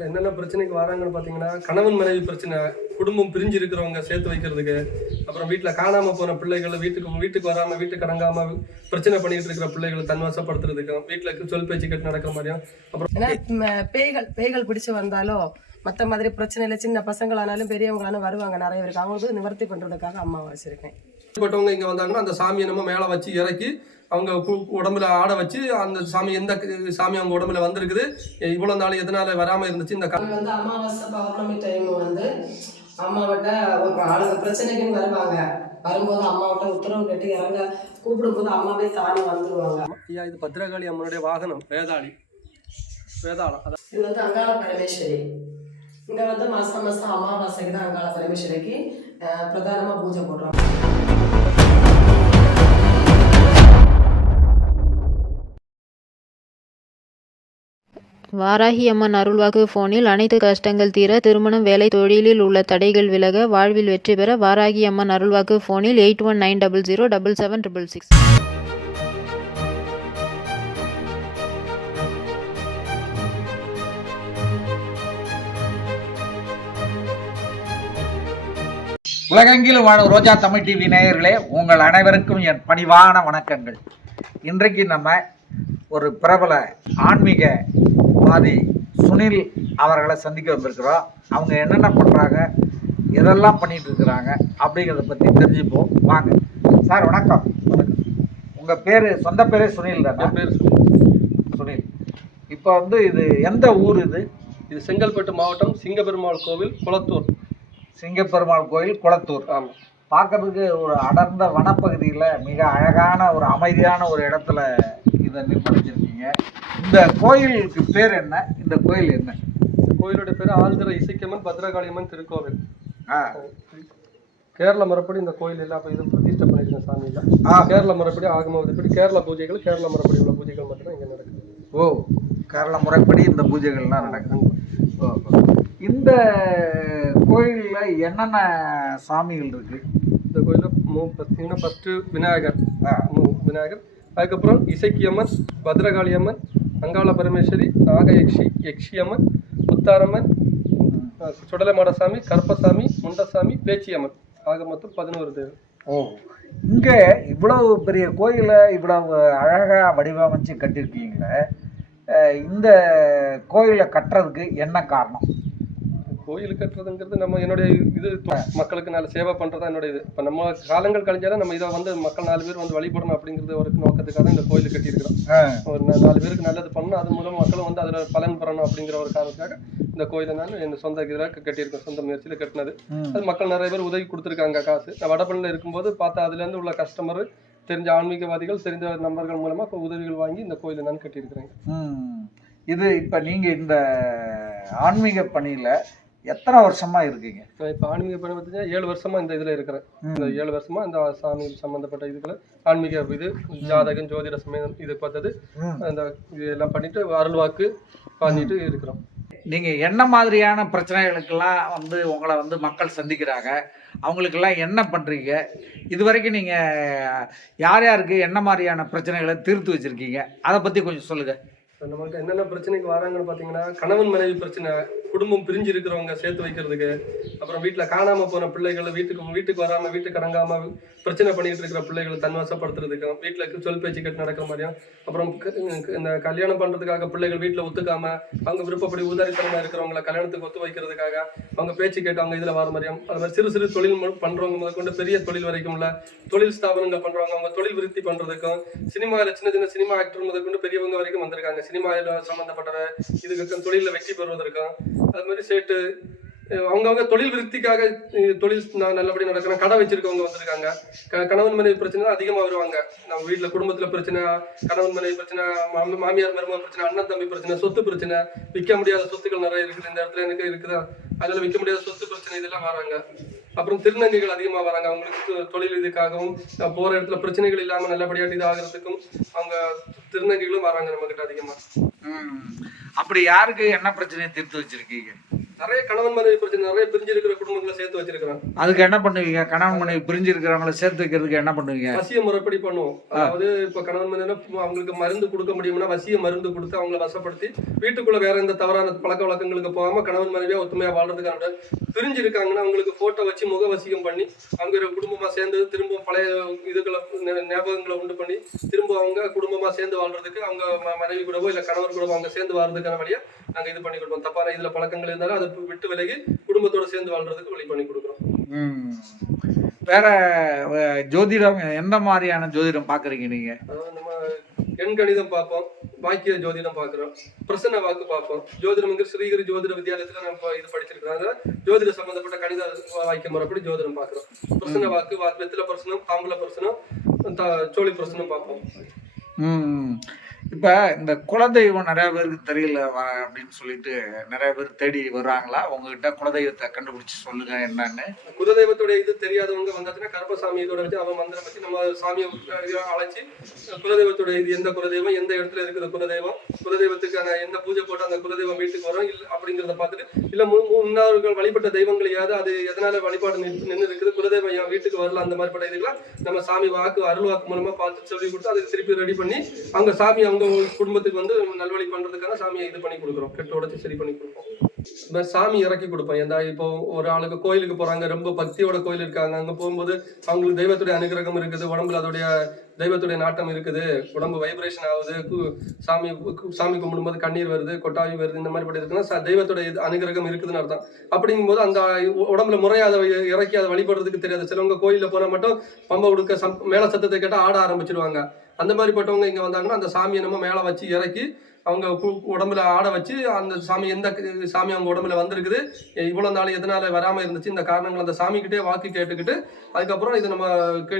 நம்மகிட்ட என்னென்ன பிரச்சனைக்கு வராங்கன்னு பார்த்தீங்கன்னா, கணவன் மனைவி பிரச்சனை, குடும்பம் பிரிஞ்சு இருக்கிறவங்க சேர்த்து வைக்கிறதுக்கு, அப்புறம் வீட்டில் காணாமல் போன பிள்ளைகளை வீட்டுக்கு வராமல் வீட்டுக்கு அடங்காமல் பிரச்சனை பண்ணிட்டு இருக்கிற பிள்ளைகளை தன்வசப்படுத்துறதுக்கும், வீட்டில் சொல் பேச்சு கேட்டு நடக்கிற மாதிரியும், அப்புறம் பேய்கள் பிடிச்சு வந்தாலும் மற்ற மாதிரி பிரச்சனையில சின்ன பசங்களானாலும் பெரியவங்களாலும் வருவாங்க நிறைய பேருக்கு. அவங்களுக்கு நிவர்த்தி பண்றதுக்காக அம்மா வச்சிருக்கேன். பட்டவங்க இங்கே வந்தாங்கன்னா அந்த சாமியை நம்ம மேலே வச்சு இறக்கி அவங்க உடம்புல ஆட வச்சு அந்த சாமி எந்த சாமி அவங்க உடம்புல வந்திருக்குது, இவ்வளோ நாள் எதனால வராமல் இருந்துச்சு. இந்த வந்து அமாவாசை பௌர்ணமி டைம் வந்து அம்மாவிட்ட ஆளுங்க பிரச்சனைக்குன்னு வருவாங்க. வரும்போது அம்மாவிட்ட உத்தரவு கேட்டு இறங்க கூப்பிடும் போது அம்மாவே தானே வந்துருவாங்க. ஐயா, இது பத்ரகாளி அம்மனுடைய வாகனம் வேதாளம். இது வந்து அங்காள பரமேஸ்வரி. இங்க வந்து மாசம் அமாவாசைக்கு தான் அங்காள பரமேஸ்வரிக்கு பிரதானமா பூஜை போடுறாங்க. வாராகி அம்மன் அருள்வாக்கு போனில் அனைத்து கஷ்டங்கள் தீர, திருமணம், வேலை, தொழிலில் உள்ள தடைகள் விலக, வாழ்வில் வெற்றி பெற வாராகி அம்மன் அருள்வாக்கு போனில் 8190077666. உலகெங்கிலும் வாழும் ரோஜா தமிழ் டிவி நேயர்களே, உங்கள் அனைவருக்கும் என் பணிவான வணக்கங்கள். இன்றைக்கு நம்ம ஒரு பிரபல ஆன்மீகவாதி சுனில் அவர்களை சந்திக்க வந்திருக்கிறோம். அவங்க என்னென்ன பண்ணுறாங்க, எதெல்லாம் பண்ணிட்டு இருக்கிறாங்க அப்படிங்கிறத பற்றி தெரிஞ்சுப்போம். வாங்க சார். வணக்கம். வணக்கம். உங்கள் பேர், சொந்த பேரே சுனில் தானே? பேர் சுனில். இப்போ வந்து இது எந்த ஊர்? இது செங்கல்பட்டு மாவட்டம் சிங்கப்பெருமாள் கோவில் குளத்தூர். சிங்கப்பெருமாள் கோயில் குளத்தூர். ஆமாம். பார்க்கறதுக்கு ஒரு அடர்ந்த வனப்பகுதியில் மிக அழகான ஒரு அமைதியான ஒரு இடத்துல இதை நிர்மாணிச்சிருக்கீங்க. இந்த கோயிலுக்கு பேர் என்ன? இந்த கோயில் என்ன? கோயிலுடைய பேர் ஆழ்துறை இசைக்கம்மன் பத்ரகாளியம்மன் திருக்கோவில். கேரள முறைப்படி இந்த கோயில் எல்லாம் இது பிரதிஷ்டை பண்ணியிருக்கேன் சாமியில். கேரள முறைப்படி ஆகம விதிப்படி கேரள பூஜைகள், கேரள முறைப்படி உள்ள பூஜைகள் மட்டும்தான் இங்கே நடக்குது. ஓ, கேரள முறைப்படி இந்த பூஜைகள்லாம் நடக்குது. ஓ, இந்த கோயிலில் என்னென்ன சாமிகள் இருக்கு? இந்த கோயிலில் பார்த்தீங்கன்னா ஃபஸ்ட்டு விநாயகர். அதுக்கப்புறம் இசைக்கியம்மன், பத்ரகாளியம்மன், அங்காள பரமேஸ்வரி, யக்ஷியம்மன், முத்தாரம்மன், சுடலை மாடசாமி, கருப்பசாமி, முண்டசாமி, பேச்சியம்மன். ஆக மொத்தம் 11 தேவை. ஓ, இங்கே இவ்வளவு பெரிய கோயிலை இவ்வளவு அழகாக வடிவமைச்சு கட்டியிருக்கீங்களே, இந்த கோயிலை கட்டுறதுக்கு என்ன காரணம்? கோயில் கட்டுறதுங்கிறது நம்ம என்னுடைய இது மக்களுக்கு நல்ல சேவை பண்ணுறதா என்னுடைய இது. இப்போ நம்ம காலங்கள் கழிஞ்சாலும் நம்ம இதை வந்து மக்கள் 4 பேர் வந்து வழிபடணும் அப்படிங்கிறது ஒரு நோக்கத்துக்காக தான் இந்த கோயில் கட்டியிருக்கிறோம். ஒரு 4 பேருக்கு நல்லது பண்ணணும், அது மூலம் மக்களும் வந்து அதில் பலன் பெறணும் அப்படிங்கிற ஒரு காரணத்துக்காக இந்த கோயிலை நான் என் சொந்த இதில் கட்டியிருக்கேன். சொந்த முயற்சியில் கட்டினது. அது மக்கள் நிறைய பேர் உதவி கொடுத்துருக்காங்க காசு. நான் வடபழனியில் இருக்கும்போது பார்த்தா அதுலேருந்து உள்ள கஸ்டமர், தெரிஞ்ச ஆன்மீகவாதிகள், தெரிஞ்ச நண்பர்கள் மூலமாக உதவிகள் வாங்கி இந்த கோயிலை நான் கட்டியிருக்கிறேன். இது இப்போ நீங்கள் இந்த ஆன்மீக பணியில் எத்தனை வருஷமா இருக்கீங்க? இப்போ ஆன்மீக பணி பார்த்தீங்கன்னா 7 வருஷமா இந்த இதில் இருக்கிறேன். இந்த 7 வருஷமா இந்த சாமி சம்மந்தப்பட்ட இதுகளை ஆன்மீக இது ஜாதகம், ஜோதிட சமயம் இது பார்த்தது இந்த இதெல்லாம் பண்ணிட்டு அருள்வாக்கு பண்ணிட்டு இருக்கிறோம். நீங்கள் என்ன மாதிரியான பிரச்சனைகளுக்கெல்லாம் வந்து உங்களை வந்து மக்கள் சந்திக்கிறாங்க, அவங்களுக்கெல்லாம் என்ன பண்ணுறீங்க? இது வரைக்கும் நீங்கள் யார் யாருக்கு என்ன மாதிரியான பிரச்சனைகளை தீர்த்து வச்சுருக்கீங்க, அதை பற்றி கொஞ்சம் சொல்லுங்கள். நம்மளுக்கு என்னென்ன பிரச்சனைக்கு வராங்கன்னு பார்த்தீங்கன்னா, கணவன் மனைவி பிரச்சனை, குடும்பம் பிரிஞ்சு இருக்கிறவங்க சேர்த்து வைக்கிறதுக்கு, அப்புறம் வீட்டில் காணாமல் போன பிள்ளைகளை வீட்டுக்கு வராமல் வீட்டுக்கு அடங்காமல் பிரச்சனை பண்ணிட்டு இருக்கிற பிள்ளைகளை தன்வசப்படுத்துறதுக்கும், வீட்டில் சொல் பேச்சு கேட்டு நடக்கிற மாதிரியும், அப்புறம் இந்த கல்யாணம் பண்ணுறதுக்காக பிள்ளைகள் வீட்டில் ஒத்துக்காம அவங்க விருப்பப்படி உதாரித்தனமாக இருக்கிறவங்களை கல்யாணத்துக்கு ஒத்து வைக்கிறதுக்காக அவங்க பேச்சு கேட்டு அவங்க இதில் வர மாதிரியும், அது மாதிரி சிறு சிறு தொழில் பண்ணுறவங்க முதற்கொண்டு பெரிய தொழில் வரைக்கும் உள்ள தொழில் ஸ்தாபனங்கள் பண்ணுறவங்க அவங்க தொழில் விருத்தி பண்ணுறதுக்கும், சினிமாவில் சின்ன சினிமா ஆக்டர் முதற்கொண்டு பெரியவங்க வரைக்கும் வந்திருக்காங்க. சினிமாவில் சம்மந்தப்பட்ட இதுக்கு தொழிலில் வெற்றி பெறுவதற்கும், அது மாதிரி சேட்டு அவங்கவுங்க தொழில் விருத்திக்காக தொழில் நல்லபடி நடக்கிறேன். கடை வச்சிருக்கவங்க வந்திருக்காங்க. கணவன் மனைவி பிரச்சனை தான் அதிகமாக வருவாங்க. நம்ம வீட்டில் குடும்பத்தில் பிரச்சனை, கணவன் மனைவி பிரச்சனை, மாமியார் மருமகன் பிரச்சனை, அண்ணன் தம்பி பிரச்சனை, சொத்து பிரச்சனை, விற்க முடியாத சொத்துக்கள் நிறைய இருக்குது. இந்த இடத்துல எனக்கு இருக்குதா, அதில் விற்க முடியாத சொத்து பிரச்சனை இதெல்லாம் வராங்க. அப்புறம் திருநங்கைகள் அதிகமாக வராங்க. அவங்களுக்கு தொழில் இதுக்காகவும் போகிற இடத்துல பிரச்சனைகள் இல்லாமல் நல்லபடியாக இது ஆகிறதுக்கும் அவங்க திருநங்கைகளும் வராங்க நம்மக்கிட்ட அதிகமாக. அப்படி யாருக்கு என்ன பிரச்சனையை தீர்த்து வச்சிருக்கீங்க? நிறைய கணவன் மனைவி பிரச்சனை, நிறைய பிரிஞ்சு இருக்கிற குடும்பங்களை சேர்த்து வச்சிருக்கிறோம். அதுக்கு என்ன பண்ணுவீங்க? கணவன் மனைவி பிரிஞ்சு இருக்கிறவங்கள சேர்த்து வைக்கிறதுக்கு என்ன பண்ணுவீங்க? வசிய முறைப்படி பண்ணுவோம். அதாவது இப்ப கணவன் மனைவி அவங்களுக்கு மருந்து கொடுக்க முடியும்னா வசிய மருந்து கொடுத்து அவங்கள வசப்படுத்தி வீட்டுக்குள்ள வேற எந்த தவறான பழக்க வழக்கங்களுக்கு போகாம கணவன் மனைவியா ஒத்துமையா வாழ்றதுக்கான, பிரிஞ்சு இருக்காங்கன்னா அவங்களுக்கு போட்டோ வச்சு முகவசியம் பண்ணி அவங்க குடும்பமா சேர்ந்து திரும்ப பழைய இதுகளை ஞாபகங்களை உண்டு பண்ணி திரும்ப அவங்க குடும்பமா சேர்ந்து வாழ்றதுக்கு அவங்க மனைவி கூடவோ இல்ல கணவர் கூடவோ அவங்க சேர்ந்து வாழ்றதுக்கான வழியா நாங்க இது பண்ணி கொடுப்போம். தப்பான இதுல பழக்கங்கள் இருந்தாலும் அதை விட்டு விலகி குடும்பத்தோட சேர்ந்து வாழ்றதுக்கு வழி பண்ணி கொடுக்குறோம். வேற ஜோதிடம் எந்த மாதிரியான ஜோதிடம் பாக்குறீங்க நீங்க? அதாவது நம்ம எண் கணிதம் பார்ப்போம், வாக்கிய ஜோதிடம் பார்க்கிறோம், பிரசன்ன வாக்கு பார்ப்போம். ஜோதிடம் ஸ்ரீகிரி ஜோதிட வித்யாலயத்துல நம்ம இது படிச்சிருக்காங்க. ஜோதிட சம்பந்தப்பட்ட கணித வாக்கிய முறைப்படி ஜோதிடம் பார்க்கிறோம். பிரசன்ன வாக்கு, வெத்தில பிரசனம், தாம்பூல பிரசனம், சோழி பிரசனம் பார்ப்போம். இப்ப இந்த குலதெய்வம் நிறைய பேருக்கு தெரியல அப்படின்னு சொல்லிட்டு நிறைய பேர் தேடி வர்றாங்களா உங்ககிட்ட? குலதெய்வத்தை கண்டுபிடிச்சு சொல்லுங்க என்னன்னு. குலதெய்வத்துடைய இது தெரியாதவங்க வந்தாச்சுன்னா கருப்பசாமி இதோட வச்சு அவன் மந்திரம் வச்சு நம்ம சாமியை அழைச்சி குலதெய்வத்துடைய இது எந்த குலதெய்வம், எந்த இடத்துல இருக்குது குலதெய்வம், குலதெய்வத்துக்கான என்ன பூஜை போட்டு அந்த குலதெய்வம் வீட்டுக்கு வரும் இல்லை அப்படிங்கிறத பார்த்துட்டு, இல்ல முன்னோர்கள் வழிபட்ட தெய்வங்களையாவது அது எதனால வழிபாடு நின்று இருக்குது, குலதெய்வம் என் வீட்டுக்கு வரல, அந்த மாதிரிப்பட்ட இதுக்கெல்லாம் நம்ம சாமி வாக்கு அருள் வாக்கு மூலமா பார்த்து சொல்லி கொடுத்து அதுக்கு திருப்பி ரெடி பண்ணி அவங்க சாமி அவங்க குடும்பத்துக்கு வந்து நல்வழி பண்றதுக்கான சாமியை இது பண்ணி கொடுக்குறோம். கெட்டு உடச்சி சரி பண்ணி கொடுப்போம். சாமி இறக்கி கொடுப்போம். எந்த இப்போ ஒரு ஆளுக்கு கோயிலுக்கு போறாங்க, ரொம்ப பக்தியோட கோயில் இருக்காங்க, அங்க போகும்போது அவங்களுக்கு தெய்வத்துடைய அனுகிரகம் இருக்குது, உடம்புல அதோடைய தெய்வத்துடைய நாட்டம் இருக்குது, உடம்பு வைப்ரேஷன் ஆகுது, சாமி கும்பிடும்போது கண்ணீர் வருது, கொட்டாவி வருது, இந்த மாதிரி படி இருக்குன்னா தெய்வத்துடைய அனுகிரகம் இருக்குதுன்னு அர்த்தம். அப்படிங்கும்போது அந்த உடம்புல முறையாத இறக்கி அதை வழிபடுறதுக்கு தெரியாது. சிலவங்க கோயில்ல போனா மட்டும் பம்பை உடுக்க மேல சத்தத்தை கேட்டா ஆட ஆரம்பிச்சிருவாங்க. அந்த மாதிரி பட்டவங்க இங்க வந்தாங்கன்னா அந்த சாமியை நம்ம மேல வச்சு இறக்கி அவங்க உடம்புல ஆட வச்சு அந்த சாமி எந்த சாமி அவங்க உடம்புல வந்திருக்குது, இவ்வளவு நாள் எதனால வராம இருந்துச்சு, இந்த காரணங்கள் அந்த சாமிக்கிட்டே வாக்கு கேட்டுக்கிட்டு அதுக்கப்புறம் இது நம்ம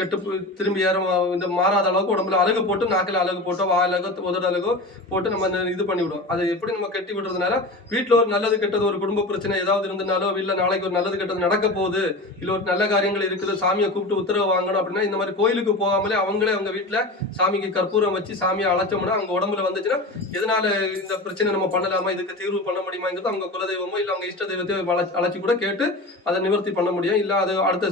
கெட்டு திரும்பி ஏற இந்த மாறாத அளவுக்கு உடம்புல அழகு போட்டு, நாக்கில் அழகு போட்டோ வாழகோ உதட அழகோ போட்டு நம்ம இது பண்ணி விடுவோம். அதை எப்படி நம்ம கட்டி விடுறதுனால வீட்டுல ஒரு நல்லது கெட்டது, ஒரு குடும்ப பிரச்சனை ஏதாவது இருந்தனாலோ இல்ல நாளைக்கு ஒரு நல்லது கெட்டது நடக்க போகுது, இல்ல ஒரு நல்ல காரியங்கள் இருக்குது, சாமியை கூப்பிட்டு உத்தரவு வாங்கணும் அப்படின்னா இந்த மாதிரி கோயிலுக்கு போகாமலே அவங்களே அவங்க வீட்டுல சாமிக்கு கற்பூரம் வச்சு சாமியை அழைச்சோம்னா அவங்க உடம்புல வந்துச்சுன்னா எதனால இந்த பிரச்சனை நம்ம பண்ணலாமா, இதுக்கு தீர்வு பண்ண முடியுமாங்கிறது அவங்க குலதெய்வமோ இல்ல அவங்க இஷ்ட தெய்வத்தை அழைச்சி கூட கேட்டு அதை நிவர்த்தி பண்ண முடியும். இல்ல அது அடுத்த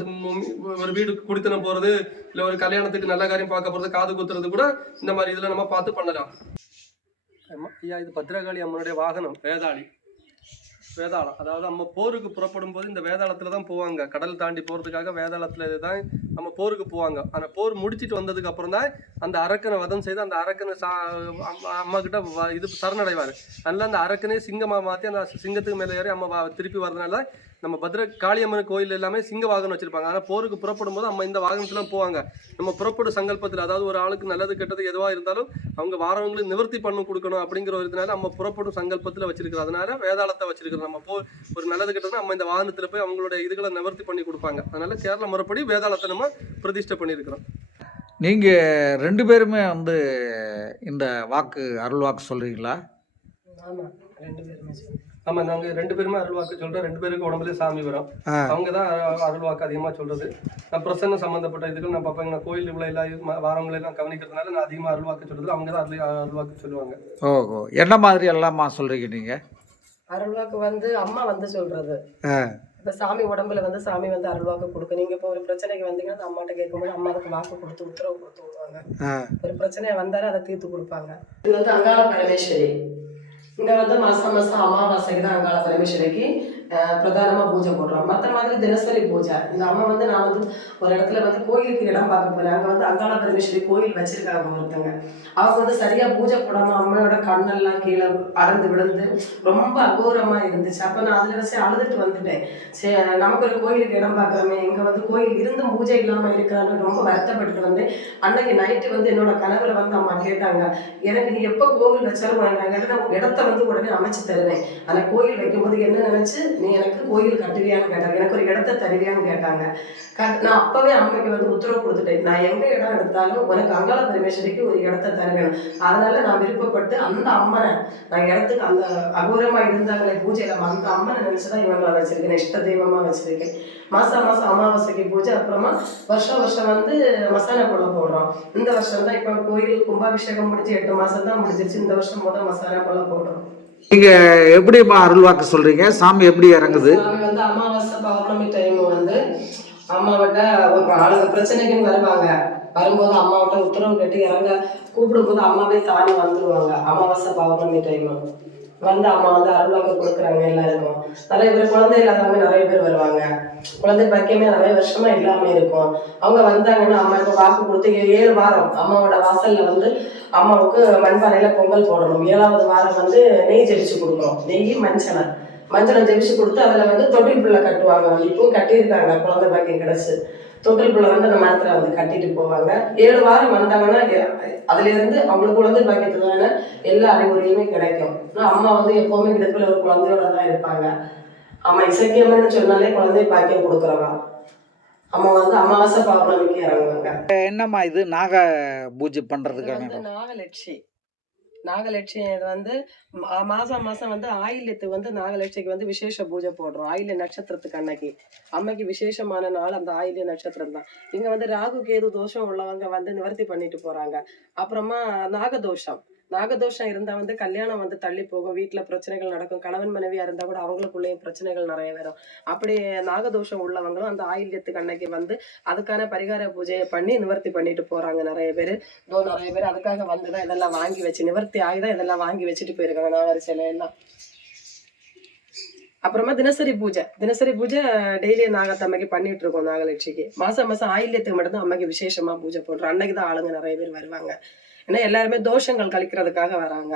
ஒரு வீடு குடித்தனம் போறது, இல்ல ஒரு கல்யாணத்துக்கு நல்ல காரியம் பார்க்க போறது, காது குத்துறது கூட இந்த மாதிரி இதுல நம்ம பார்த்து பண்ணலாம். ஐயா, இது பத்ரகாளி அம்மனுடைய வாகனம் வேதாளி, வேதாளம். அதாவது நம்ம போருக்கு புறப்படும் போது இந்த வேதாளத்துல தான் போவாங்க. கடல் தாண்டி போறதுக்காக வேதாளத்துல தான் நம்ம போருக்கு போவாங்க. ஆனா போர் முடிச்சிட்டு வந்ததுக்கு அப்புறம் தான் அந்த அரக்கனை வதம் செய்து அந்த அரக்கனை அம்மா கிட்ட இது சரணடைவாரு. அதனால அந்த அரக்கனே சிங்கமா மாத்தி அந்த சிங்கத்துக்கு மேலே ஏறி அம்மா திருப்பி வர்றதுனால நம்ம காளியம்மன் கோயில் எல்லாமே சிங்க வாகனம் வச்சிருப்பாங்க. ஆனால் போருக்கு புறப்படும் போது நம்ம இந்த வாகனத்துலாம் போவாங்க. நம்ம புறப்படும் சங்கல்பத்தில், அதாவது ஒரு ஆளுக்கு நல்லது கெட்டது எதுவாக இருந்தாலும் அவங்க வாரவங்களுக்கு நிவர்த்தி பண்ண கொடுக்கணும் அப்படிங்கிற ஒரு இதனால நம்ம புறப்படும் சங்கல்பத்தில் வச்சிருக்கிறோம். அதனால வேதாளத்தை வச்சிருக்கிறோம். நம்ம ஒரு நல்லது கெட்டதுன்னா நம்ம இந்த வாகனத்தில் போய் அவங்களுடைய இதுகளை நிவர்த்தி பண்ணி கொடுப்பாங்க. அதனால கேரள முறைப்படி வேதாளத்தை நம்ம பிரதிஷ்டை பண்ணியிருக்கிறோம். நீங்க ரெண்டு பேருமே வந்து இந்த வாக்கு அருள் வாக்கு சொல்றீங்களா? ஆமா, ரெண்டு பேருமே சொல்றோம். ஆமா, நாங்க ரெண்டு பேருமே அருள்வாக்கு சொல்றோம். ரெண்டு பேருக்கு உடம்புல சாமி வரும். அவங்கதான் அருள்வாக்கு அதிகமா சொல்றது. நான் பிரசன்ன சம்பந்தப்பட்ட இதுக்கு நான் பார்ப்பேன். நான் கோயில் எல்லாம் வாரங்களை எல்லாம் கவனிக்கிறதுனால நான் அதிகமா அருள்வாக்கு சொல்றது. அவங்கதான் அருள்வாக்கு சொல்லுவாங்க. ஓஹோ, என்ன மாதிரி எல்லாமா சொல்றீங்க நீங்க? அருள்வாக்கு வந்து அம்மா வந்து சொல்றது. இப்ப சாமி உடம்புல வந்து சாமி வந்து அருள்வாக்கு கொடுக்க, நீங்க இப்போ ஒரு பிரச்சனைக்கு வந்தீங்கன்னா அம்மாட்ட கேட்கும்போது அம்மா அதுக்கு வாக்கு கொடுத்து உத்தரவு கொடுத்து விடுவாங்க. ஒரு பிரச்சனை வந்தாலும் அதை தீர்த்து கொடுப்பாங்க. இது வந்து அங்காள பரமேஸ்வரி. இங்க வந்து மாசம் மாசம் அமாவாசைக்கு தான் அங்காள பரமேஸ்வரிக்கு பிரதானமா பூஜை போடுறோம். மற்ற மாதிரி தினசரி பூஜை. இந்த அம்மா வந்து நான் வந்து ஒரு இடத்துல வந்து கோயிலுக்கு இடம் பார்க்க போறேன். அங்க வந்து அங்காள பரமேஸ்வரி கோயில் வச்சிருக்காங்க ஒருத்தங்க. அவங்க வந்து சரியா பூஜை போடாம அம்மையோட கண்ணெல்லாம் கீழே அடர்ந்து விழுந்து ரொம்ப அகோரமா இருந்துச்சு. அப்ப நான் அதுல வச்சு அழுதுட்டு வந்துட்டேன். சரி, நமக்கு ஒரு கோயிலுக்கு இடம் பார்க்கறோமே, இங்க வந்து கோயில் இருந்தும் பூஜை இல்லாம இருக்கிறான்னு ரொம்ப வருத்தப்பட்டு வந்து அன்னைக்கு நைட்டு வந்து என்னோட கனவுல வந்து அம்மா கேட்டாங்க, எனக்கு நீ எப்ப கோவில் வச்சாலும் இடத்த வந்து உடனே அமைச்சு தருவேன். ஆனா கோயில் வைக்கும்போது என்ன நினைச்சு நீ எனக்கு கோயில் கட்டுவியான்னு கேட்டாங்க, எனக்கு ஒரு இடத்த தருவியான்னு கேட்டாங்க. நான் அப்பவே அம்மைக்கு வந்து உத்தரவு கொடுத்துட்டேன், நான் எங்க இடம் எடுத்தாலும் உனக்கு அங்காள பரமேஸ்வரிக்கு ஒரு இடத்த தருவேன். அதனால நான் விருப்பப்பட்டு அந்த அம்மனை நான் இடத்துக்கு அந்த அகோரமா இருந்தாங்களே பூஜையில அந்த அம்மனை நினைச்சுதான் இவங்களை வச்சிருக்கேன், இஷ்ட தெய்வமா வச்சிருக்கேன். மாசம் மாசம் அமாவாசைக்கு பூஜை, அப்புறமா வருஷம் வருஷம் வந்து மசாலா கொள்ள போடுறோம். இந்த வருஷம் தான் இப்ப கோயில் கும்பாபிஷேகம் முடிச்சு 8 மாசம் தான் முடிஞ்சிருச்சு. இந்த வருஷம் மசாலா கொள்ள போடுறோம். நீங்கள் எப்படிம்மா அருள்வாக்கு சொல்கிறீங்க? சாமி எப்படி இறங்குது? சாமி வந்து அமாவாசை பௌர்ணமி டைம் வந்து அம்மாவிட்ட ஆளுங்க பிரச்சனைக்குன்னு வருவாங்க. வரும்போது அம்மாவிட்ட உத்தரவு கட்டி இறங்க கூப்பிடும் போது அம்மாவே தானே வந்துருவாங்க. அமாவாசை பௌர்ணமி டைம் வந்து அம்மா வந்து அருள்வாக்கு கொடுக்குறாங்க எல்லாருக்கும். நிறைய பேர் குழந்தை இல்லாதவங்க நிறைய பேர் வருவாங்க. குழந்தை பாக்கியமே நிறைய வருஷமா இல்லாம இருக்கும். அவங்க வந்தாங்கன்னா அம்மாவுக்கு வாக்கு கொடுத்து 7 வாரம் அம்மாவோட வாசல்ல வந்து அம்மாவுக்கு மண்பானையில பொங்கல் போடணும். 7வது வாரம் வந்து நெய் ஜெபிச்சு கொடுக்கணும். நெய் மஞ்சளை ஜெபிச்சு கொடுத்து அதுல வந்து தொட்டில் பிள்ளை கட்டுவாங்க. இப்பவும் கட்டியிருக்காங்க. குழந்தை பாக்கியம் கிடைச்சு தொட்டில் பிள்ளை வந்து அந்த மரத்துல வந்து கட்டிட்டு போவாங்க. 7 வாரம் வந்தாங்கன்னா அதுல இருந்து அவங்களுக்கு குழந்தை பாக்கியத்துக்கான எல்லா அறிவுரையுமே கிடைக்கும். அம்மா வந்து எப்பவுமே இடத்துல ஒரு குழந்தையோட தான் இருப்பாங்க. அம்மா இசக்கியம்னு சொன்னாலே குழந்தை பாக்கியம் கொடுக்குறவா. அம்மா வந்து அமாவாசை பௌர்ணமிக்கு இறங்குவாங்க. என்னம்மா இது நாக பூஜை பண்ணுறதுக்காக? நாகலட்சுமி இது வந்து மாசம் வந்து ஆயில்யத்துக்கு வந்து நாகலட்சுமிக்கு வந்து விசேஷ பூஜை போடுறோம். ஆயில்ய நட்சத்திரத்துக்கு அன்னைக்கு அம்மைக்கு விசேஷமான நாள் அந்த ஆயில்ய நட்சத்திரம் தான். இங்க வந்து ராகு கேது தோஷம் உள்ளவங்க வந்து நிவர்த்தி பண்ணிட்டு போறாங்க. அப்புறமா நாகதோஷம் இருந்தா வந்து கல்யாணம் வந்து தள்ளி போகும். வீட்டுல பிரச்சனைகள் நடக்கும். கணவன் மனைவியா இருந்தா கூட அவங்களுக்குள்ளேயும் பிரச்சனைகள் நிறைய வரும். அப்படி நாகதோஷம் உள்ளவங்களும் அந்த ஆயில்யத்துக்கு அன்னைக்கு வந்து அதுக்கான பரிகார பூஜையை பண்ணி நிவர்த்தி பண்ணிட்டு போறாங்க நிறைய பேர். அதுக்காக வந்துதான் இதெல்லாம் வாங்கி வச்சு நிவர்த்தி ஆகிதான் இதெல்லாம் வாங்கி வச்சுட்டு போயிருக்காங்க நாகரி சிலை எல்லாம். அப்புறமா தினசரி பூஜை டெய்லி நாகத்தம்மைக்கு பண்ணிட்டு இருக்கோம். நாகலட்சுமிக்கு மாசம் ஆயில்யத்துக்கு மட்டும்தான் அம்மைக்கு விசேஷமா பூஜை போடுறோம். அன்னைக்குதான் ஆளுங்க நிறைய பேர் வருவாங்க. ஏன்னா எல்லாருமே தோஷங்கள் கழிக்கிறதுக்காக வராங்க.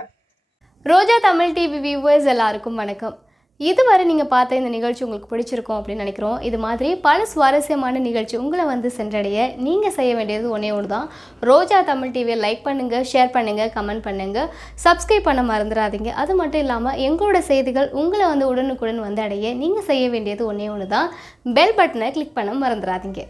ரோஜா தமிழ் டிவி வியூவர்ஸ் எல்லாருக்கும் வணக்கம். இதுவரை நீங்கள் பார்த்த இந்த நிகழ்ச்சி உங்களுக்கு பிடிச்சிருக்கும் அப்படின்னு நினைக்கிறோம். இது மாதிரி பல சுவாரஸ்யமான நிகழ்ச்சி உங்களை வந்து சென்றடைய நீங்கள் செய்ய வேண்டியது ஒன்றே ஒன்று தான். ரோஜா தமிழ் டிவியை லைக் பண்ணுங்கள், ஷேர் பண்ணுங்கள், கமெண்ட் பண்ணுங்கள், சப்ஸ்கிரைப் பண்ண மறந்துடாதீங்க. அது மட்டும் இல்லாமல் எங்களோட செய்திகள் உங்களை வந்து உடனுக்குடன் வந்து அடைய நீங்கள் செய்ய வேண்டியது ஒன்றே ஒன்று தான். பெல் பட்டனை கிளிக் பண்ண மறந்துடாதீங்க.